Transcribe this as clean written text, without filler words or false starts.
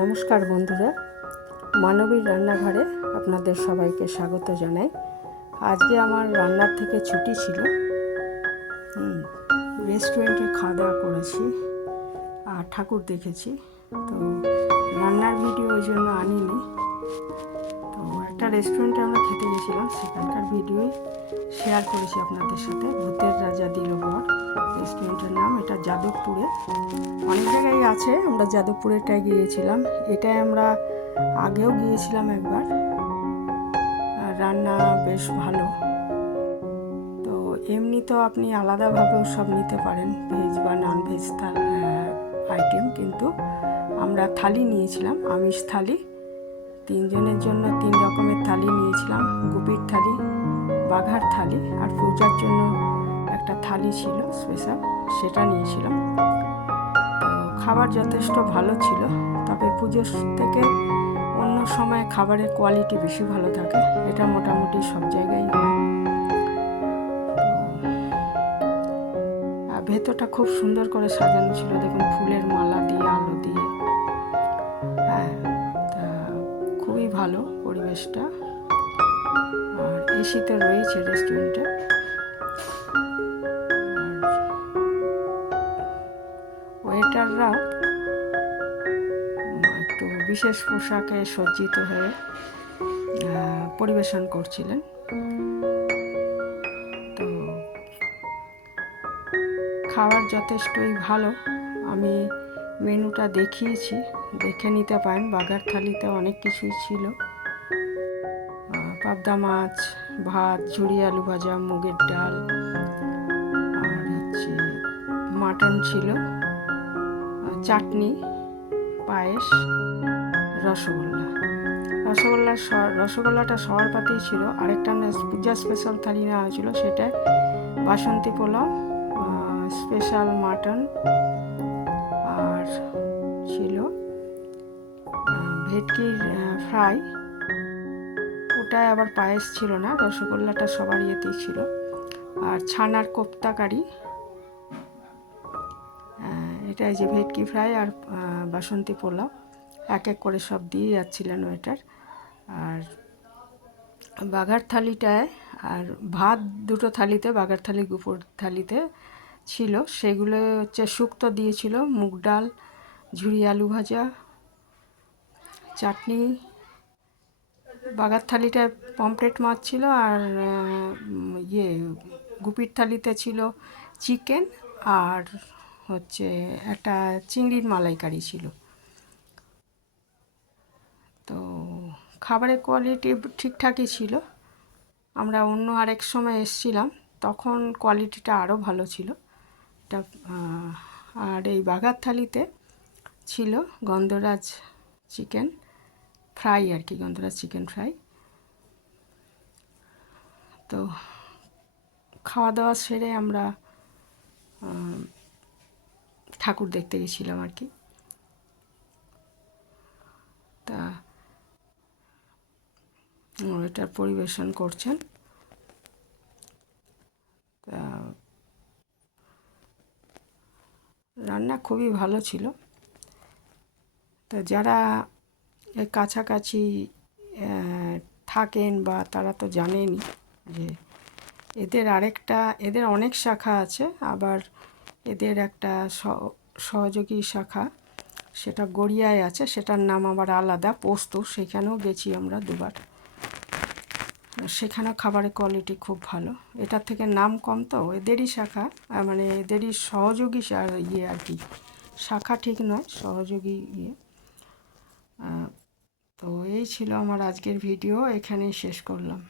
নমস্কার বন্ধুরা, মানবীর রান্নাঘরে আপনাদের সবাইকে স্বাগত জানাই। আজকে আমার রান্নার থেকে ছুটি ছিল, রেস্টুরেন্টে খাওয়া দাওয়া করেছি আর ঠাকুর দেখেছি। তো রান্নার ভিডিও ওই জন্য আনিনি। তো একটা রেস্টুরেন্টে আমরা খেতে গেছিলাম, সেখানকার ভিডিওই শেয়ার করেছি আপনাদের সাথে। ভূতের রাজা দিল বর রেস্টুরেন্টের নাম। এটা যাদবপুরে, অনেক জায়গায় আছে, আমরা যাদবপুরেরটায় গিয়েছিলাম। এটাই আমরা আগেও গিয়েছিলাম একবার। রান্না বেশ ভালো। তো এমনি তো আপনি আলাদাভাবেও সব নিতে পারেন, ভেজ বা নন ভেজ আইটেম, কিন্তু আমরা থালি নিয়েছিলাম, আমিষ থালি। 3 জনের জন্য 3 রকমের থালি নিয়েছিলাম। গুপির থালি, বাঘার থালি, আর পূজার জন্য একটা থালি ছিল স্পেশাল, সেটা নিয়েছিলাম। তো খাবার যথেষ্ট ভালো ছিল, তবে পুজোর থেকে অন্য সময় খাবারের কোয়ালিটি বেশি ভালো থাকে। এটা মোটামুটি সব জায়গায় হয়। ভেতরটা খুব সুন্দর করে সাজানো ছিল, দেখুন ফুলের মালা দিয়ে, আলো দিয়ে। হ্যাঁ, তা খুবই ভালো পরিবেশটা। আর এসিতে রয়েছে রেস্টুরেন্টে। ওয়েটাররাও একটু বিশেষ পোশাকে সজ্জিত হয়ে পরিবেশন করছিলেন। তো খাবার যথেষ্টই ভালো। আমি মেনুটা দেখিয়েছি, দেখে নিতে পারেন। বাঘার থালিতে অনেক কিছুই ছিল, পাবদা মাছ, ভাত, ঝুরি আলু ভাজা, মুগের ডাল, আর হচ্ছে মাটন ছিল, চাটনি, পায়েস, রসগোল্লাটা সবার পাতেই ছিল। আরেকটা পূজা স্পেশাল থালি নেওয়া হয়েছিল, সেটায় বাসন্তী পোলাও, স্পেশাল মাটন, আর ছিল ভেটকির ফ্রাই। ওটায় আবার পায়েস ছিল না, রসগোল্লাটা সবার ইয়েতেই ছিল। আর ছানার কোপ্তা কারি, এটা এই যে ভেটকি ফ্রাই আর বাসন্তী পোলাও, এক এক করে সব দিয়ে যাচ্ছিলেন ওয়েটার। আর বাঘার থালিটায় আর ভাত দুটো থালিতে, বাঘার থালি গুপুর থালিতে ছিল, সেগুলো হচ্ছে শুক্তো দিয়েছিল, মুগ ডাল, ঝুরি আলু ভাজা, চাটনি। বাঘার থালিটায় পমফ্রেট মাছ ছিল, আর গুপির থালিতে ছিল চিকেন, আর হচ্ছে একটা চিংড়ির মালাইকারি ছিল। তো খাবারের কোয়ালিটি ঠিকঠাকই ছিল। আমরা অন্য আরেক সময় এসেছিলাম, তখন কোয়ালিটিটা আরও ভালো ছিল। আর এই বাঘার থালিতে ছিল গন্ধরাজ চিকেন ফ্রাই, আর কি, গন্ধরাজ চিকেন ফ্রাই। তো খাওয়া দাওয়া সেরে আমরা ঠাকুর দেখতে গেছিলাম আর কি। তা এটার পরিবেশন করছেন। তা রান্না খুবই ভালো ছিল। তো যারা এর কাছাকাছি থাকেন বা তারা তো জানেনই যে এদের অনেক শাখা আছে। আবার এদের একটা সহযোগী শাখা, সেটা গড়িয়ায় আছে, সেটার নাম আবার আলাদা, পোস্ত। সেখানেও গেছি আমরা 2 বার। সেখানেও খাবারের কোয়ালিটি খুব ভালো। এটার থেকে নাম কম, তো এদেরই শাখা, মানে এদেরই সহযোগী আর কি, শাখা ঠিক নয়, সহযোগী ইয়ে। তো এই ছিল আমার আজকের ভিডিও, এখানেই শেষ করলাম।